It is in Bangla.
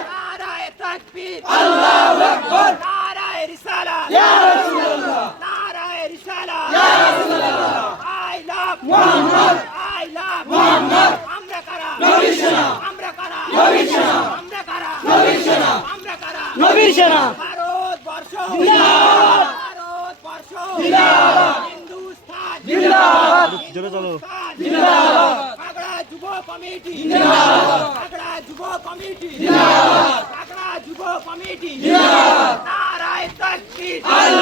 নারায় তাকবীর নারায় তাকবীর নারায় রিসালা নারায় রিসালা আই লাভ আই লাভ আমরা কারা আমরা কারা আমরা কারা আমরা কারা নবীর সেনা ভারত বর্ষ ভারত বর্ষ হিন্দুস্তান জোরে চলো যুব কমিটি। কাকড়া যুব কমিটি। কাকড়া যুব কমিটি। নারায় তাকবীর